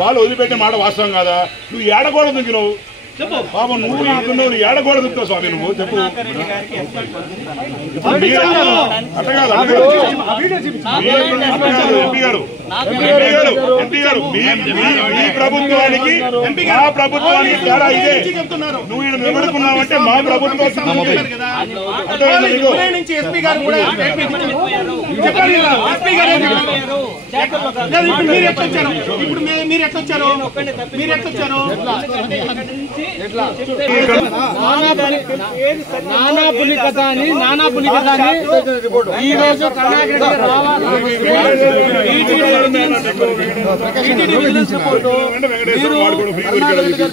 వాళ్ళు వదిలిపెట్టే మాట వాస్తవం కాదా? నువ్వు ఏడకూడదు నువ్వు పాపం నువ్వు నాకున్నావు ఏడకూడ దుక్కుతావు స్వామి నువ్వు చెప్పు. ఎంపీ గారు మీ ప్రభుత్వానికి మా ప్రభుత్వానికి తేడా ఇదే. నువ్వు ఈయన నిలబడుకున్నావంటే మా ప్రభుత్వం నానా పులికథ అని ఈ రోజు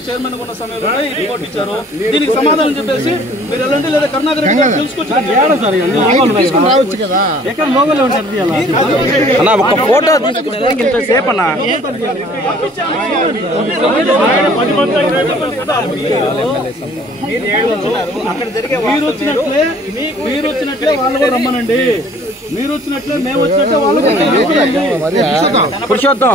చైర్మన్ ఉన్న సమయంలో రిపోర్ట్ ఇచ్చారు. దీనికి సమాధానం చెప్పేసి మీరు ఎలాంటి లేదా కరుణాకర్ రెడ్డి గారు తెలుసుకొచ్చి ఒక ఫోటో తీసుకునేదానికి ఇంతసేపు అన్నా మీరు వచ్చినట్లే వాళ్ళు కూడా రమ్మనండి. మీరు వచ్చినట్లే మేము వచ్చినట్లే వాళ్ళు పురుషోత్తం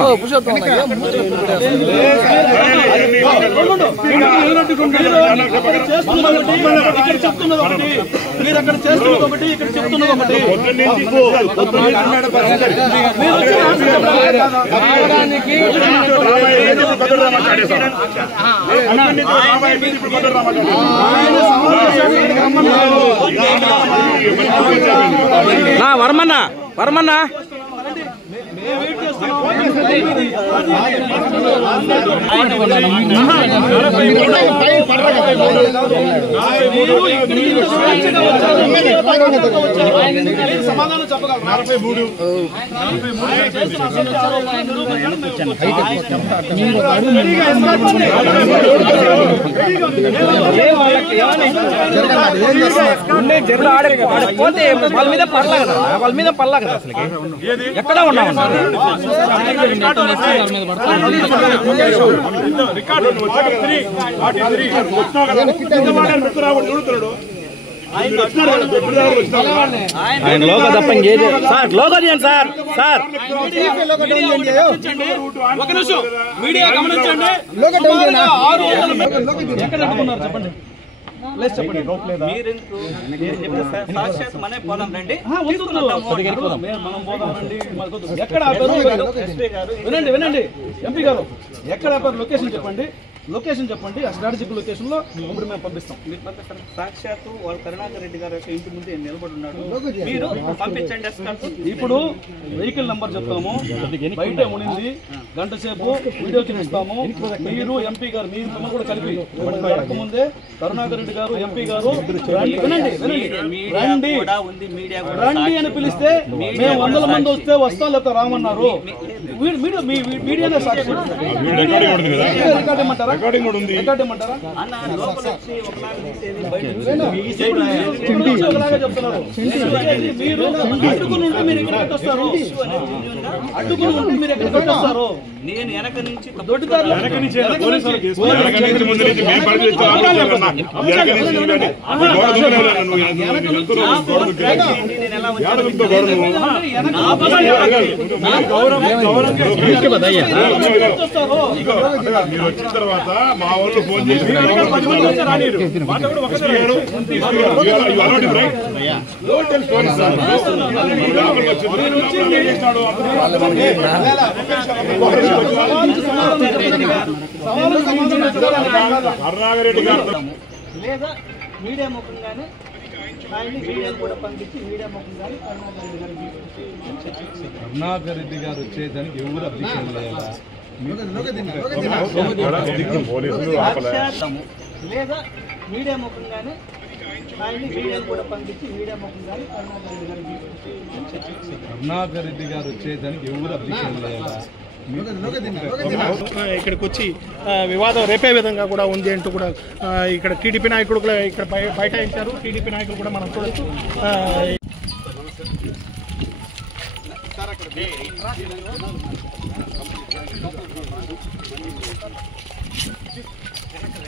ఇక్కడ చెప్తున్నది ఒకటి, మీరు అక్కడ చేస్తున్నది ఒకటి, ఇక్కడ చెప్తున్నది ఒకటి. వర్మన్నా సమాధానం చెప్పగలరు. వాళ్ళ మీద పడలా కదా అసలు ఎక్కడ ఉన్నాం ఆయన లోగో తప్ప ఇంకేది సార్ లోగో తీయండి సార్. ఒక నిమిషం మీడియా గమనించండి. ఎక్కడ అడ్డుకున్నారు చెప్పండి. వినండి ఎంపీ గారు ఎక్కడ లొకేషన్ చెప్పండి. లొకేషన్ చెప్పండి. ఆ స్ట్రాటజిక్ లొకేషన్ లో ఇప్పుడు మేము పంపిస్తాం. సాక్షాత్తు వాళ్ళు కరుణాకర్ రెడ్డి గారు యొక్క ఇంటి ముందు నిలబడి ఉన్నాడు. మీరు పంపించండి. ఇప్పుడు వెహికల్ నంబర్ చెప్తాము. బయట మునింది గంట సేపు వీడియో చూపిస్తాము. మీరు ఎంపీ గారు మీరు కూడా కలిపి ముందే కరుణాకర్ రెడ్డి గారు ఎంపీ గారు రండి అని పిలిస్తే మేము 100 మంది వస్తే వస్తాం లేకపోతే రామన్నారు. మీడియానే సాక్షి. రికార్డింగ్ కూడా ఉంది. చెప్తున్నారు మీరు అడ్డుకుని ఉంటే మీరు ఎక్కడ పెట్టొస్తారు. అడ్డుకుని ఉంటే మీరు ఎక్కడ పెట్టొస్తారు. నేను వెనక నుంచి మీరు వచ్చిన తర్వాత మా వాళ్ళు ఫోన్ చేసి కరుణాకర్ గారు లేదా మీడియా ముఖంగానే ఆయన్ని మీడియాను కూడా పంపించి మీడియా ముఖంగానే కరుణాకర్ రెడ్డి గారు వచ్చేదానికి ఎవరు అబ్జెక్షన్ లేదా? లేదా మీడియా ముఖంగానే ఆయన్ని మీడియాను కూడా పంపించి మీడియా ముఖంగానే కరుణాకర్ రెడ్డి గారు వచ్చేదానికి ఎవరు అబ్జెక్షన్ లేదా? ఇక్కడికి వచ్చి వివాదం రేపే విధంగా కూడా ఉంది అంటూ కూడా ఇక్కడ టీడీపీ నాయకులు కూడా ఇక్కడ బైఠాయించారు. టీడీపీ నాయకులు కూడా మనం చూడొచ్చు.